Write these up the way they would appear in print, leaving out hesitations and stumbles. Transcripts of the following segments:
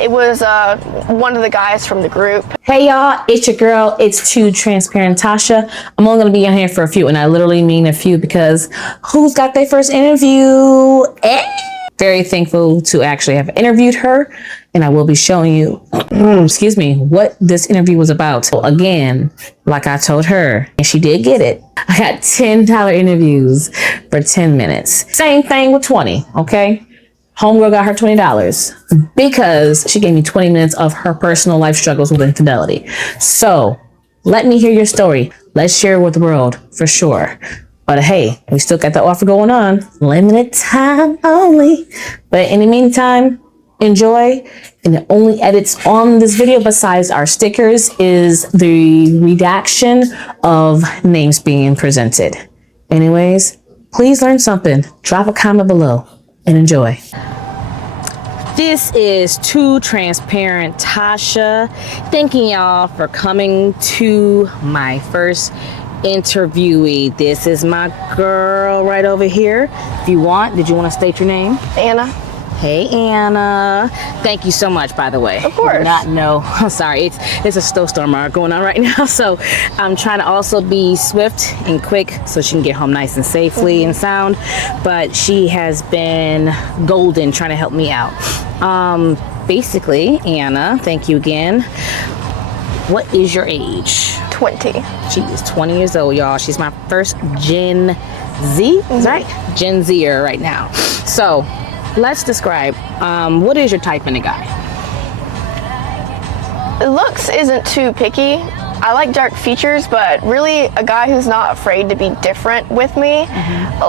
It was one of the guys from the group. Hey y'all, it's your girl. It's Too Transparent Tasha. I'm only gonna be on here for a few, and I literally mean a few because who's got their first interview? Very thankful to actually have interviewed her, and I will be showing you, excuse me, what this interview was about. So again, like I told her, and she did get it. I got $10 interviews for 10 minutes. Same thing with 20, okay? Homegirl got her $20 because she gave me 20 minutes of her personal life struggles with infidelity. So let me hear your story. Let's share it with the world for sure. But hey, we still got the offer going on. Limited time only. But in the meantime, enjoy. And the only edits on this video besides our stickers is the redaction of names being presented. Anyways, please learn something. Drop a comment below and enjoy. This is Too Transparent Tasha. Thanking y'all for coming to my first interviewee. This is my girl right over here. If you want, did you want to state your name? Anna. Hey Anna. Thank you so much, by the way. Of course. I did not know. I'm sorry. It's a snowstorm going on right now, so I'm trying to also be swift and quick so she can get home nice and safely and sound. But she has been golden trying to help me out. Basically, Anna, thank you again. What is your age? 20. She is 20 years old, y'all. She's my first Gen Z, is that right? Gen Zer right now. So let's describe, what is your type in a guy? Looks isn't too picky. I like dark features, but really a guy who's not afraid to be different with me,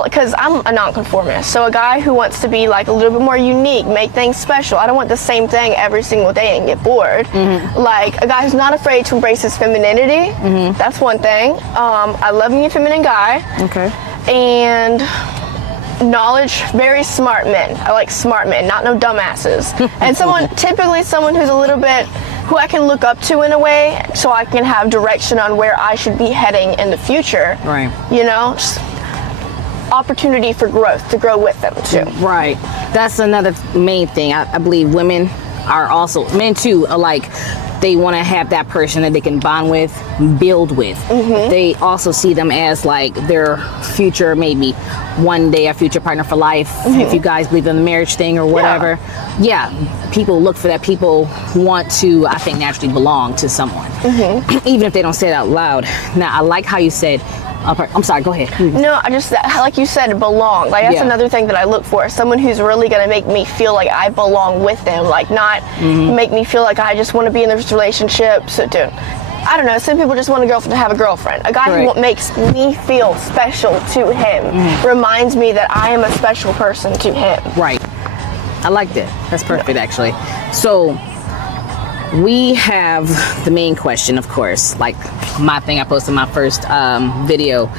because I'm a nonconformist. So a guy who wants to be like a little bit more unique, make things special. I don't want the same thing every single day and get bored. Like a guy who's not afraid to embrace his femininity. That's one thing. I love me a feminine guy. Okay. And knowledge, very smart men. I like smart men, not no dumbasses. And typically someone who's a little bit, who I can look up to in a way, so I can have direction on where I should be heading in the future. Right. You know, just opportunity for growth, to grow with them too. Right. That's another main thing. I believe women are also, men too, are like, they want to have that person that they can bond with, build with. They also see them as like their future, maybe one day a future partner for life. If you guys believe in the marriage thing or whatever. Yeah, people look for that. People want to, I think, naturally belong to someone. Even if they don't say it out loud. Now, I like how you said, I'm sorry, go ahead. No, I just, like you said, belong. Like that's another thing that I look for. Someone who's really gonna make me feel like I belong with them. Like not make me feel like I just want to be in this relationship. So I don't know, some people just want a girlfriend to have a girlfriend. A guy who makes me feel special to him, reminds me that I am a special person to him. Right. I like that. That's perfect, actually. So we have the main question, of course. Like my thing I posted my first video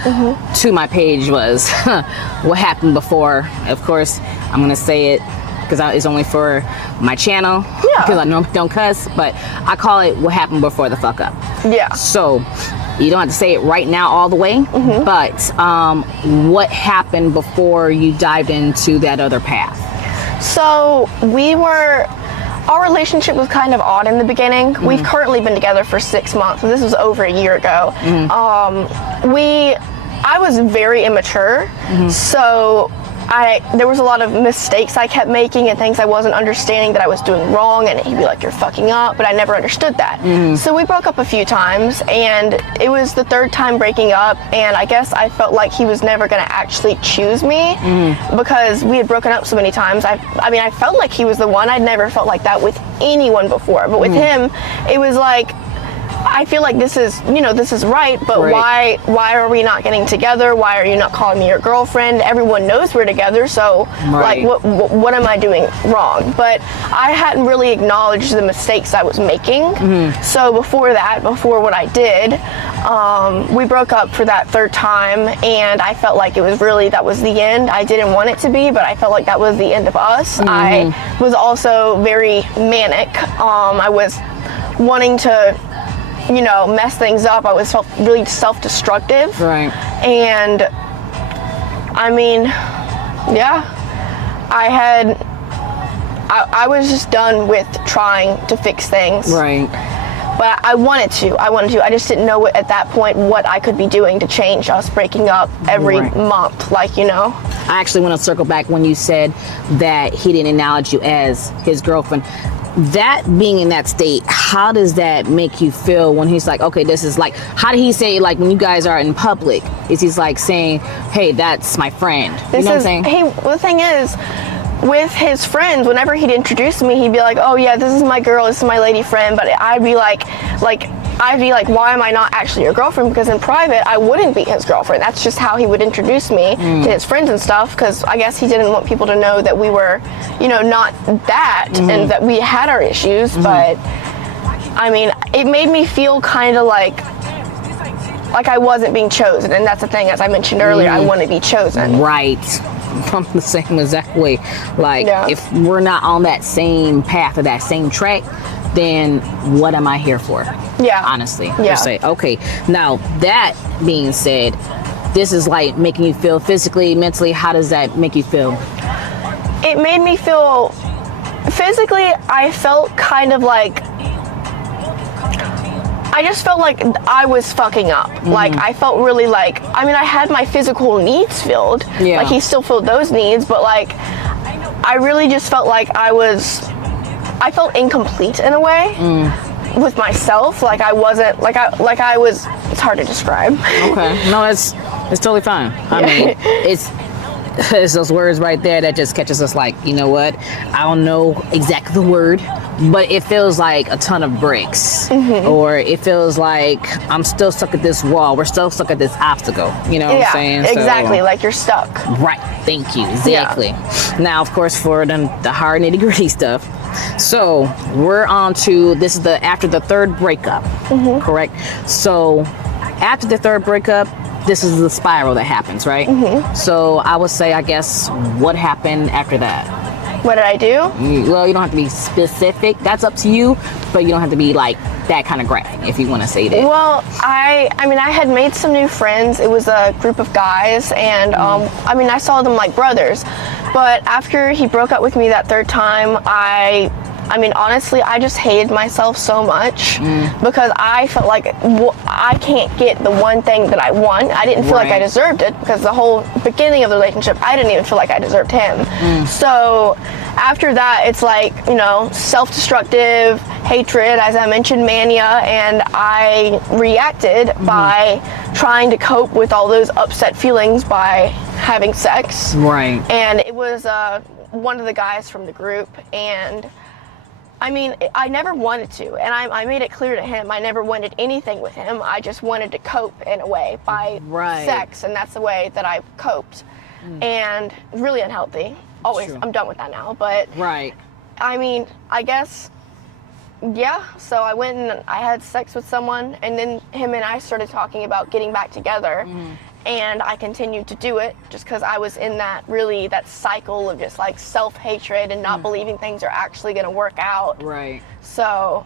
to my page was what happened before. Of course, I'm gonna say it because it's only for my channel. Because I don't cuss, but I call it what happened before the fuck up. So you don't have to say it right now all the way, but what happened before you dived into that other path? So our relationship was kind of odd in the beginning. We've currently been together for 6 months. So this was over a year ago. I was very immature, so there was a lot of mistakes I kept making and things I wasn't understanding that I was doing wrong, and he'd be like, you're fucking up, but I never understood that. So we broke up a few times, and it was the third time breaking up, and I guess I felt like he was never gonna actually choose me because we had broken up so many times. I mean, I felt like he was the one. I'd never felt like that with anyone before, but with him, it was like, I feel like this is right, but why are we not getting together? Why are you not calling me your girlfriend? Everyone knows we're together, so like what am I doing wrong? But I hadn't really acknowledged the mistakes I was making. So before what I did, we broke up for that third time, and I felt like that was the end. I didn't want it to be, but I felt like that was the end of us. I was also very manic. I was wanting to mess things up. I was really self-destructive. And I mean, I I was just done with trying to fix things. Right. But I wanted to. I just didn't know at that point what I could be doing to change us breaking up every month, like, you know. I actually want to circle back when you said that he didn't acknowledge you as his girlfriend. That being in that state, how does that make you feel when he's like, okay, this is like, how did he say, like, when you guys are in public, is he's like saying, hey, that's my friend? You know what I'm saying? Hey, well, the thing is, with his friends, whenever he'd introduce me, he'd be like, oh yeah, this is my girl, this is my lady friend, but I'd be like, why am I not actually your girlfriend? Because in private, I wouldn't be his girlfriend. That's just how he would introduce me to his friends and stuff, because I guess he didn't want people to know that we were, you know, not that, and that we had our issues, but, I mean, it made me feel kind of like I wasn't being chosen, and that's the thing, as I mentioned earlier, I want to be chosen. Right. I'm the same exact way. Like, if we're not on that same path or that same track, then what am I here for? Yeah. Honestly. Yeah. Just say, okay. Now, that being said, this is like making you feel physically, mentally. How does that make you feel? It made me feel physically, I felt kind of like, I just felt like I was fucking up. Like, I felt really like, I mean, I had my physical needs filled. Yeah. Like, he still filled those needs, but like, I really just felt like I felt incomplete in a way with myself. Like, I wasn't, I was, it's hard to describe. Okay. No, it's totally fine. I mean, it's those words right there that just catches us like, you know what? I don't know exactly the word, but it feels like a ton of bricks, or it feels like I'm still stuck at this wall. We're still stuck at this obstacle. You know what I'm saying? Exactly. So, like, you're stuck. Right. Thank you. Exactly. Now, of course, for the hard nitty gritty stuff. So we're on to, this is after the third breakup, correct? So after the third breakup, this is the spiral that happens, right? So I would say, I guess, what happened after that? What did I do? Well, you don't have to be specific. That's up to you, but you don't have to be like that kind of graphic if you want to say that. Well, I mean, I had made some new friends. It was a group of guys, and I mean, I saw them like brothers. But after he broke up with me that third time, I mean, honestly, I just hated myself so much because I felt like I can't get the one thing that I want. I didn't feel like I deserved it, because the whole beginning of the relationship, I didn't even feel like I deserved him. So after that, it's like, you know, self-destructive hatred, as I mentioned, mania, and I reacted by trying to cope with all those upset feelings by having sex. Right. And it was one of the guys from the group, and I mean, I never wanted to, and I made it clear to him I never wanted anything with him. I just wanted to cope in a way by sex, and that's the way that I coped. And really unhealthy. Always, I'm done with that now, but I mean, I guess, yeah, so I went and I had sex with someone, and then him and I started talking about getting back together. And I continued to do it just because I was in that cycle of just like self-hatred and not believing things are actually going to work out. Right. So,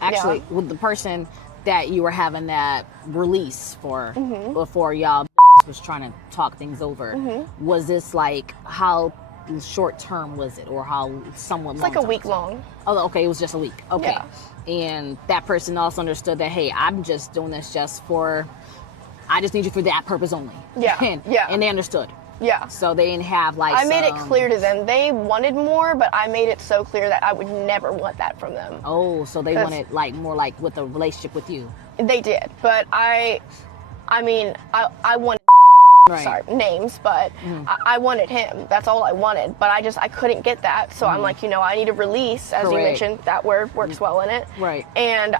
actually, with the person that you were having that release for before y'all was trying to talk things over, was this like, how short term was it, or how somewhat long? It's like a week long. Oh, okay, it was just a week. Okay. Yeah. And that person also understood that, hey, I'm just doing this just for, I just need you for that purpose only. Yeah. And they understood. Yeah. So they didn't have like, I made it clear to them. They wanted more, but I made it so clear that I would never want that from them. Oh, so they wanted like more like with a relationship with you. They did, but I mean, I wanted sorry, names, but I wanted him. That's all I wanted, but I couldn't get that. So I'm like, you know, I need a release, as you mentioned. That word works well in it. Right. And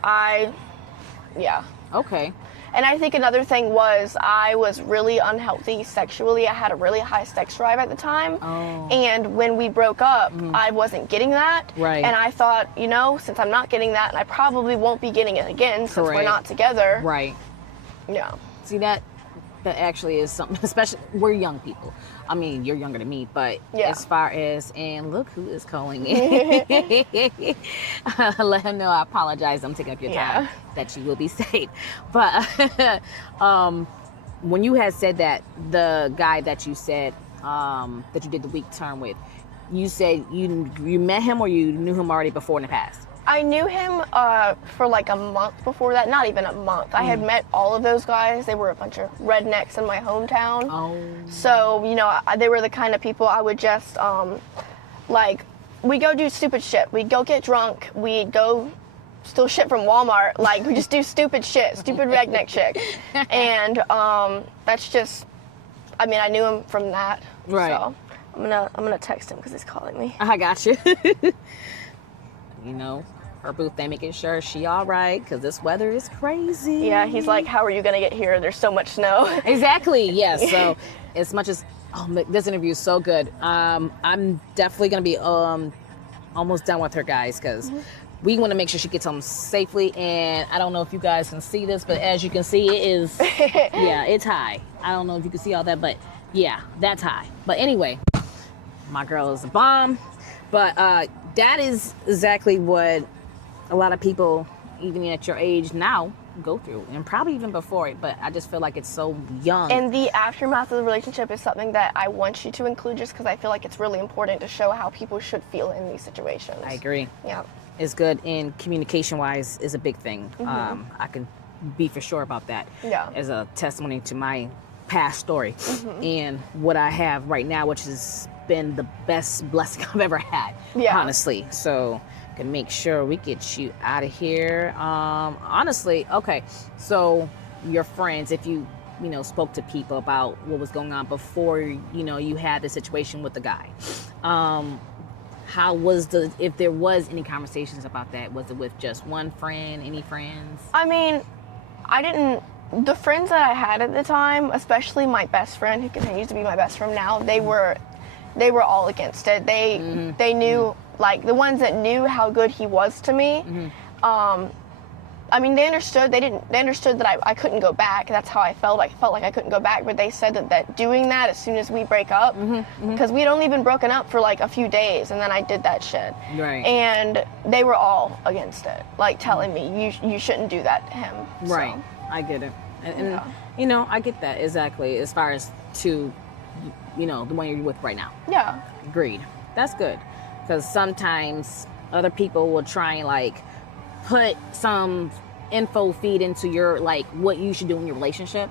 Okay. And I think another thing was I was really unhealthy sexually. I had a really high sex drive at the time. Oh. And when we broke up, I wasn't getting that. Right. And I thought, you know, since I'm not getting that, and I probably won't be getting it again since we're not together. Right. Yeah. See, that actually is something, especially, we're young people. I mean, you're younger than me, but as far as, and look who is calling in. Let him know I apologize. I'm taking up your time, that you will be safe. But when you had said that, the guy that you said that you did the week term with, you said you met him or you knew him already before in the past? I knew him for like a month before that. Not even a month. I had met all of those guys. They were a bunch of rednecks in my hometown. Oh. So, you know, they were the kind of people I would just, like, we go do stupid shit. We'd go get drunk. We'd go steal shit from Walmart. Like, we just do stupid shit. Stupid redneck shit. And that's just, I mean, I knew him from that. Right. So I'm gonna text him because he's calling me. I got you. You know, her boo thing, making sure she all right because this weather is crazy. Yeah, he's like, how are you gonna get here? There's so much snow. Exactly. Yes. So as much as this interview is so good, I'm definitely gonna be almost done with her, guys, because we want to make sure she gets home safely. And I don't know if you guys can see this, but as you can see, it is yeah, it's high. I don't know if you can see all that, but yeah, that's high. But anyway, my girl is a bomb. But that is exactly what a lot of people, even at your age now, go through, and probably even before it. But I just feel like it's so young. And the aftermath of the relationship is something that I want you to include, just because I feel like it's really important to show how people should feel in these situations. I agree. Yeah. It's good, and communication-wise is a big thing. I can be for sure about that. Yeah. As a testimony to my past story and what I have right now, which has been the best blessing I've ever had. Yeah. Honestly. So can make sure we get you out of here. Honestly, okay. So your friends, if you spoke to people about what was going on before you had the situation with the guy. How was if there was any conversations about that? Was it with just one friend, any friends? I mean, the friends that I had at the time, especially my best friend, who continues to be my best friend now, they were all against it. They knew, like, the ones that knew how good he was to me, I mean, they understood that I couldn't go back. That's how I felt. I felt like I couldn't go back, but they said that doing that as soon as we break up, because we'd only been broken up for like a few days, and then I did that shit. Right. And they were all against it, like telling me you shouldn't do that to him. Right. So. I get it. And I get that exactly as far as to, the one you're with right now. Yeah. Agreed. That's good. Because sometimes other people will try and like put some info feed into your, like, what you should do in your relationship,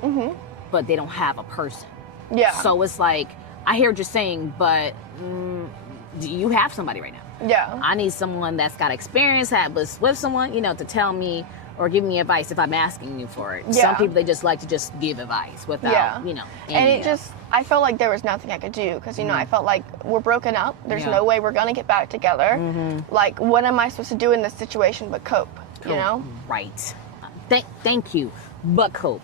but they don't have a person. Yeah. So it's like, I hear what you're saying, but do you have somebody right now? Yeah. I need someone that's got experience, that was with someone, to tell me or give me advice if I'm asking you for it. Yeah. Some people, they just like to just give advice without, And I felt like there was nothing I could do because, I felt like we're broken up. There's no way we're going to get back together. Like, what am I supposed to do in this situation but cope, you know? Right. Thank you, but cope.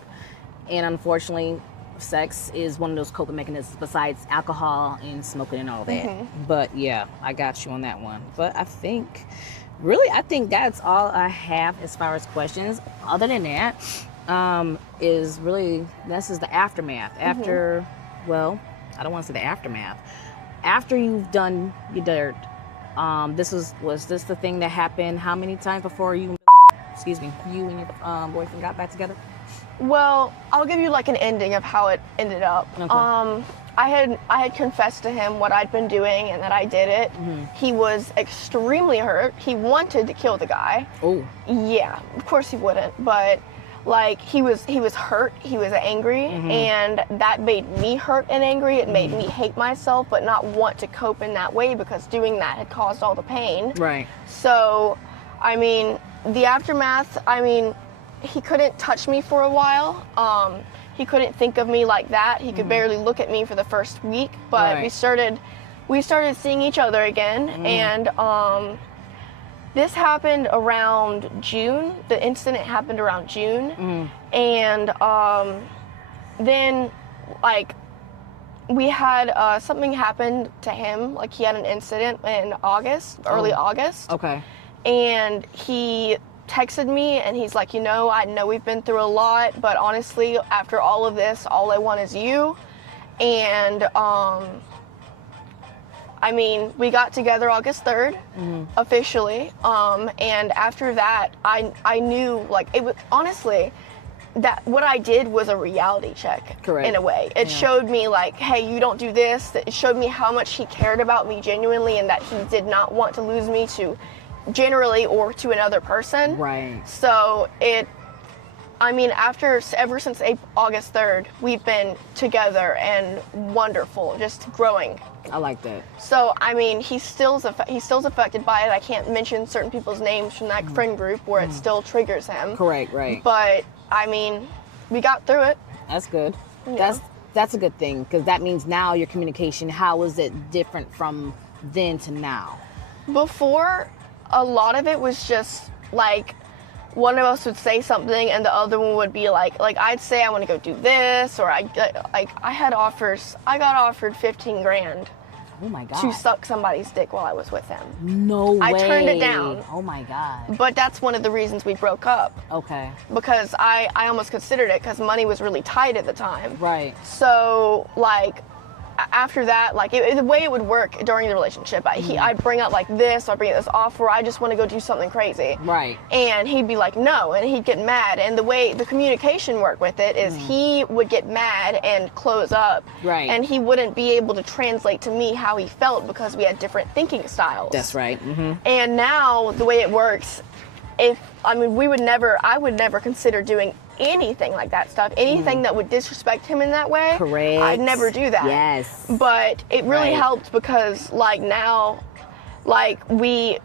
And unfortunately, sex is one of those coping mechanisms besides alcohol and smoking and all that. But yeah, I got you on that one. But I think that's all I have as far as questions. Other than that, this is the aftermath. After, well, I don't want to say the aftermath. After you've done your dirt, was this the thing that happened how many times before you and your boyfriend got back together? Well, I'll give you like an ending of how it ended up. Okay. I had confessed to him what I'd been doing and that I did it. He was extremely hurt. He wanted to kill the guy. Oh. Yeah, of course he wouldn't, but like he was hurt. He was angry, and that made me hurt and angry. It made me hate myself, but not want to cope in that way because doing that had caused all the pain. Right. So, I mean, the aftermath. I mean, he couldn't touch me for a while. He couldn't think of me like that. He could barely look at me for the first week, but we started seeing each other again, and this happened around June. The incident happened around June, and then like we had something happened to him. Like he had an incident in August, early August. Okay. And he texted me and he's like, I know we've been through a lot, but honestly, after all of this, all I want is you. And I mean, we got together August 3rd, officially. And after that, I knew, like, it was, honestly, that what I did was a reality check. Correct. In a way. It showed me like, hey, you don't do this. It showed me how much he cared about me genuinely and that he did not want to lose me to generally or to another person. Right. So ever since August 3rd, we've been together and wonderful, just growing. I like that. So, I mean, he's still affected by it. I can't mention certain people's names from that friend group where it still triggers him. Correct, right. But, I mean, we got through it. That's good. Yeah. That's a good thing, because that means now your communication, how is it different from then to now? Before, a lot of it was just, like, one of us would say something and the other one would be like I'd say I want to go do this, or I got offered 15 grand Oh my God. to suck somebody's dick while I was with him. No way. I turned it down. Oh my God. But that's one of the reasons we broke up, Okay. because I almost considered it because money was really tight at the time. Right. So, like, after that, like, the way it would work during the relationship, I'd bring up like this, I'd bring this offer, I just want to go do something crazy. Right. And he'd be like, no, and he'd get mad. And the way the communication worked with it is he would get mad and close up. Right. And he wouldn't be able to translate to me how he felt because we had different thinking styles. That's right. Mm-hmm. And now the way it works, I would never consider doing anything like that stuff. Anything that would disrespect him in that way. Correct. I'd never do that. Yes. But it really Right. helped because, like, now, like, we,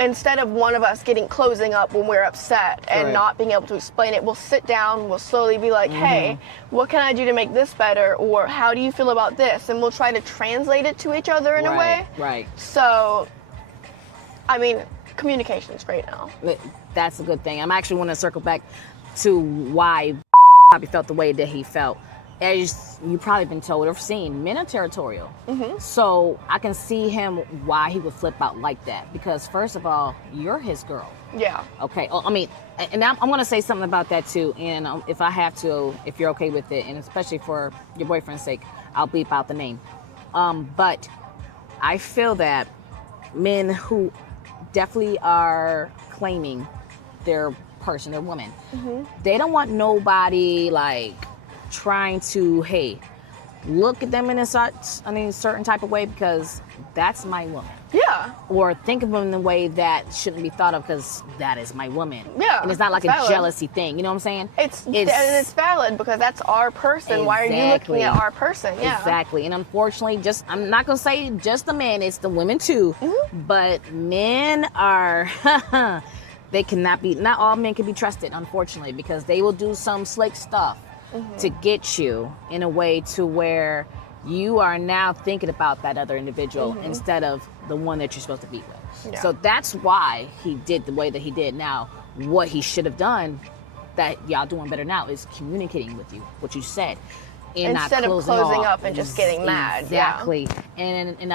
instead of one of us closing up when we're upset and Correct. not being able to explain it, we'll sit down, we'll slowly be like, hey, what can I do to make this better? Or how do you feel about this? And we'll try to translate it to each other in a way. Right. So, I mean, communication is great now. That's a good thing. I'm actually want to circle back to why probably felt the way that he felt. As you've probably been told or seen, men are territorial. Mm-hmm. So I can see him why he would flip out like that. Because first of all, you're his girl. Yeah. Okay. Oh, I mean, and I'm going to say something about that too. And if I have to, if you're okay with it, and especially for your boyfriend's sake, I'll bleep out the name. But I feel that men who definitely are claiming their person, their woman, they don't want nobody like trying to, hey, look at them in a certain type of way because that's my woman. Yeah. Or think of them in a way that shouldn't be thought of because that is my woman. Yeah. And it's not like it's a valid. jealousy thing. You know what I'm saying? It's valid because that's our person. Why are you looking at our person? Yeah. Exactly. And unfortunately, I'm not going to say just the men, it's the women too. Mm-hmm. But men are, they cannot be, not all men can be trusted, unfortunately, because they will do some slick stuff to get you in a way to where you are now thinking about that other individual instead of the one that you're supposed to be with. Yeah. So that's why he did the way that he did. Now, what he should have done that y'all doing better now is communicating with you, what you said. And instead not of closing off. up and just getting mad. Exactly. And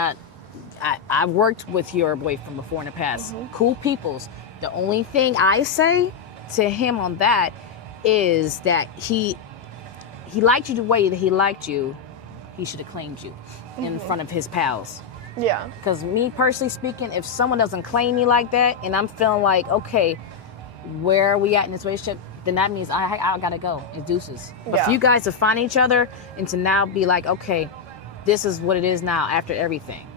I worked with your boyfriend before in the past. Cool peoples. The only thing I say to him on that is that he liked you the way that he liked you. He should have claimed you in front of his pals. Yeah. Because me personally speaking, if someone doesn't claim me like that and I'm feeling like, okay, where are we at in this relationship? Then that means I gotta go. It deuces. But for you guys to find each other and to now be like, okay, this is what it is now after everything.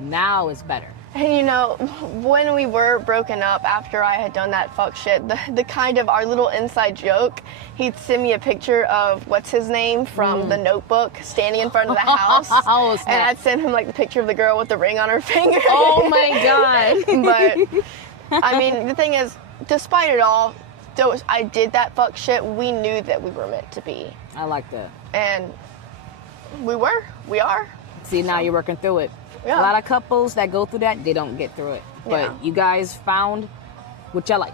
Now it's better. And you know, when we were broken up after I had done that fuck shit, the kind of our little inside joke, he'd send me a picture of what's his name from The Notebook standing in front of the house. Oh, and I'd send him like the picture of the girl with the ring on her finger. Oh my God. But I mean, the thing is, despite it all, though I did that fuck shit, we knew that we were meant to be. I like that. And we are. See, now you're working through it. Yeah. A lot of couples that go through that, they don't get through it. But you guys found what y'all like.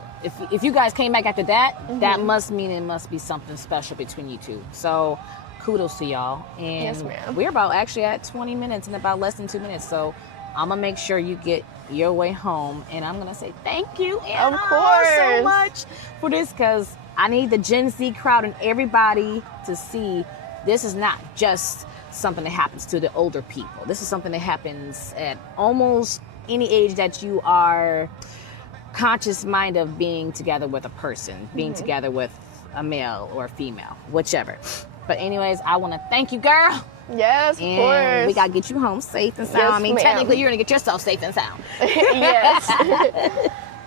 If you guys came back after that, that must mean it must be something special between you two. So kudos to y'all. And Yes, ma'am. we're about actually at 20 minutes in about less than 2 minutes. So I'm going to make sure you get your way home. And I'm going to say thank you, Anna, Of course. so much for this, because I need the Gen Z crowd and everybody to see this is not just something that happens to the older people. This is something that happens at almost any age that you are conscious mind of being together with a person, being together with a male or a female, whichever. But anyways, I want to thank you, girl. Yes, of And course. we gotta get you home safe and sound. Yes, I mean, ma'am. technically, you're gonna get yourself safe and sound. Yes.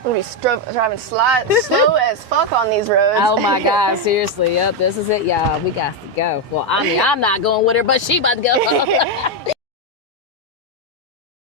I'm gonna be driving slow as fuck on these roads. Oh my God, seriously. Yep, this is it, y'all. We got to go. Well, I mean, I'm not going with her, but she about to go.